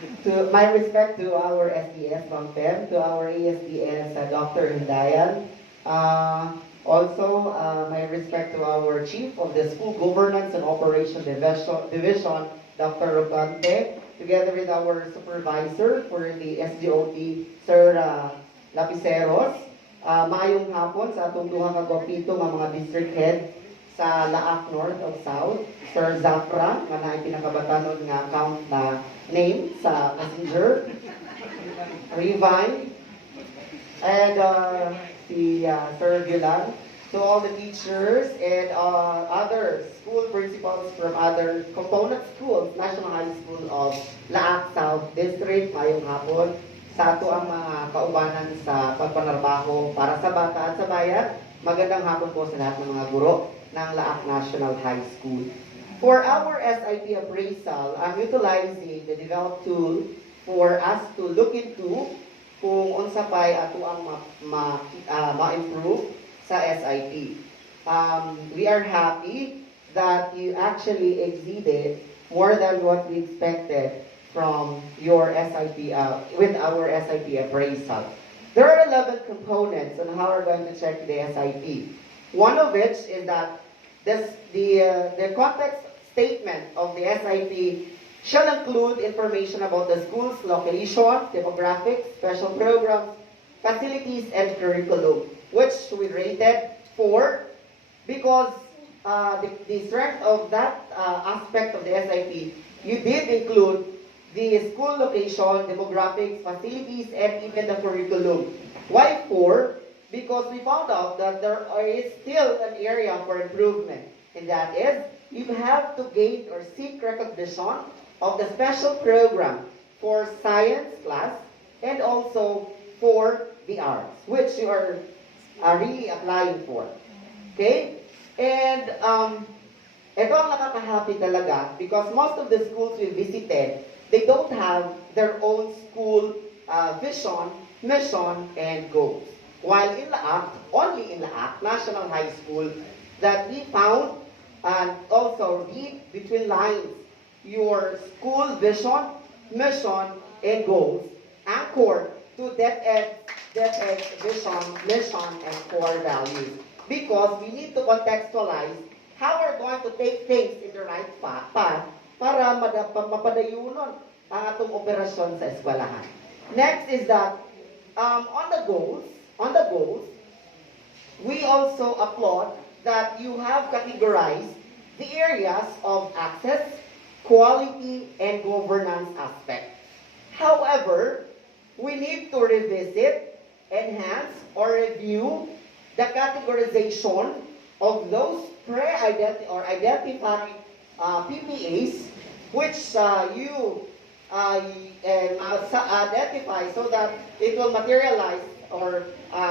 To my respect to our SDS Ma'am Pem, to our ASDS Dr. Hindayan. Also, my respect to our Chief of the School Governance and Operation Division, Dr. Rocante, together with our Supervisor for the SGOT, Sir Lapiceros. Maayong hapon sa atong duha ka gwapito nga mga district head sa Laak North of South, Sir Zafra, nga na pinakabatanon nga account na name sa messenger, Revine, and si Sir Gilan, to all the teachers and other school principals from other component schools, National High School of Laak South District, mayong hapon, sa ato ang mga kaubanan sa pagpanarbaho para sa bata at sa bayan. Magandang hapon po sa lahat ng mga guro ng Laak National High School. For our SIP appraisal, I'm utilizing the developed tool for us to look into kung unsa pay ato ang ma-improve sa SIP. We are happy that you actually exceeded more than what we expected from your SIP, with our SIP appraisal. There are 11 components on how we're going to check the SIP. One of which is that the context statement of the SIP shall include information about the school's location, demographics, special programs, facilities, and curriculum, which we rated 4 because the strength of that aspect of the SIP, you did include the school location, demographics, facilities, and even the curriculum. Why 4? Because we found out that there is still an area for improvement, and that is, you have to gain or seek recognition of the special program for science class and also for the arts, which you are really applying for. Okay? And ito ang nakaka-happy talaga because most of the schools we visited, they don't have their own school vision, mission, and goals. While in Laak, only in Laak National High School, that we found and also read between lines your school vision, mission, and goals anchored to DepEd's vision, mission, and core values. Because we need to contextualize how we're going to take things in the right path para mapadayunon ang atong operasyon sa eskwelahan. Next is that on the goals, we also applaud that you have categorized the areas of access, quality, and governance aspect. However, we need to revisit, enhance, or review the categorization of those identified PPAs which you identify so that it will materialize or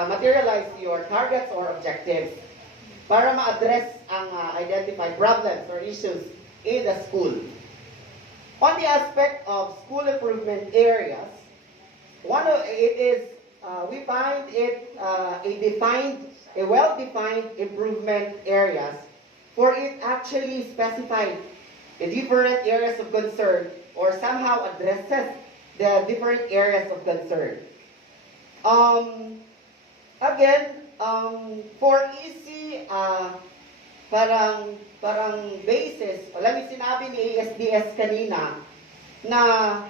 materialize your targets or objectives para ma-address ang identified problems or issues in the school. On the aspect of school improvement areas, one of it is we find it a well-defined improvement areas, for it actually specified the different areas of concern or somehow addresses the different areas of concern. For easy parang basis, alam niyo sinabi ni ASDS kanina na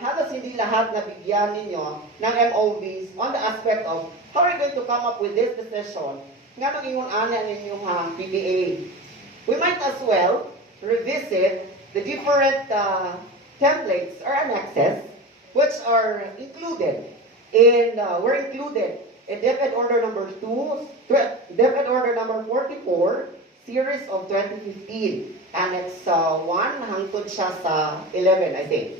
halos hindi lahat nabigyan ninyo ng MOVs on the aspect of how are you going to come up with this decision nga nung ingon ana ang inyong PPA. We might as well revisit the different templates or annexes which are included in DepEd Order number 44, series of 2015, Annex 1, hangtod siya sa 11, I think.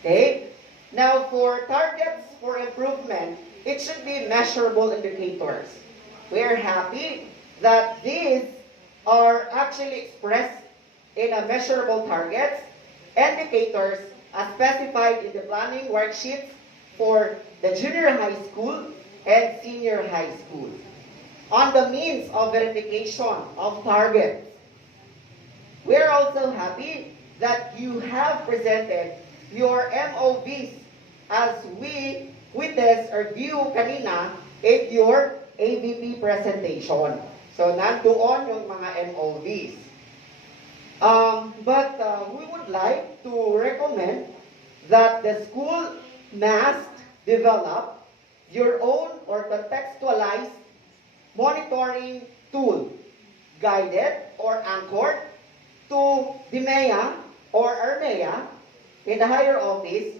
Okay? Now, for targets for improvement, it should be measurable indicators. We are happy that these are actually expressed in a measurable targets, indicators as specified in the planning worksheets for the junior high school and senior high school. On the means of verification of targets, we are also happy that you have presented your MOVs as we witness or view kanina in your AVP presentation. So, nandoon yung mga MOVs. But we would like to recommend that the school must develop your own or contextualized monitoring tool, guided or anchored to the MEA or ARMEA in the higher office,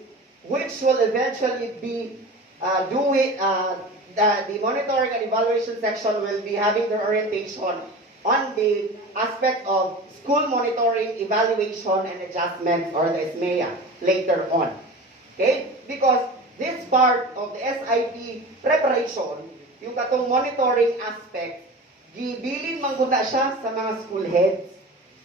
which will eventually be the monitoring and evaluation section will be having their orientation on the aspect of school monitoring, evaluation, and adjustments, or the SMEA later on. Okay? Because this part of the SIP preparation, yung katong monitoring aspect, gibilin man guna siya sa mga school heads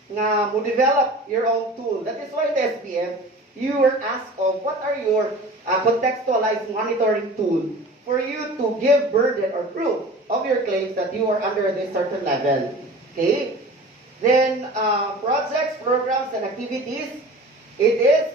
nga mo develop your own tool. That is why the SPF, you were asked of what are your contextualized monitoring tool for you to give burden or proof of your claims that you are under this certain level. Okay? Then, projects, programs, and activities, this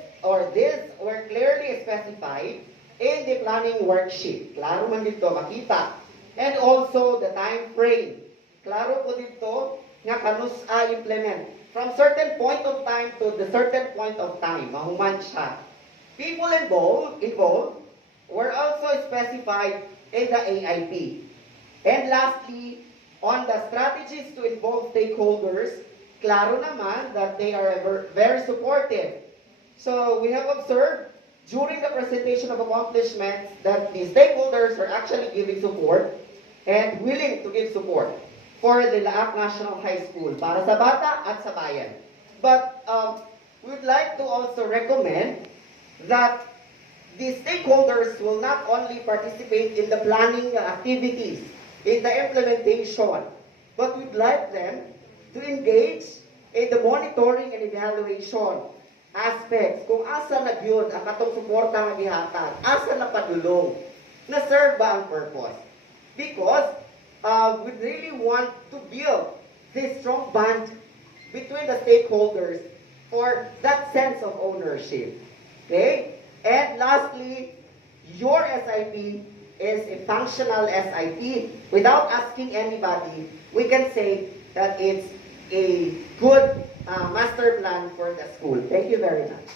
were clearly specified in the planning worksheet. Klaro man dito, makita. And also, the time frame. Klaro po dito, nga kanus implement. From certain point of time to the certain point of time, mahuman siya. People involved were also specified in the AIP. And lastly, on the strategies to involve stakeholders, klaro naman that they are very supportive. So we have observed during the presentation of accomplishments that the stakeholders are actually giving support and willing to give support for the Laak National High School para sa bata at sa bayan. But we would like to also recommend that the stakeholders will not only participate in the planning activities, in the implementation, but we'd like them to engage in the monitoring and evaluation aspects. Kung asa na yun, ang katong suporta nga gihatag, asa na padulong, na serve ba ang purpose? Because we really want to build this strong bond between the stakeholders for that sense of ownership. Okay? And lastly, your SIP is a functional SIP. Without asking anybody, we can say that it's a good master plan for the school. Thank you very much.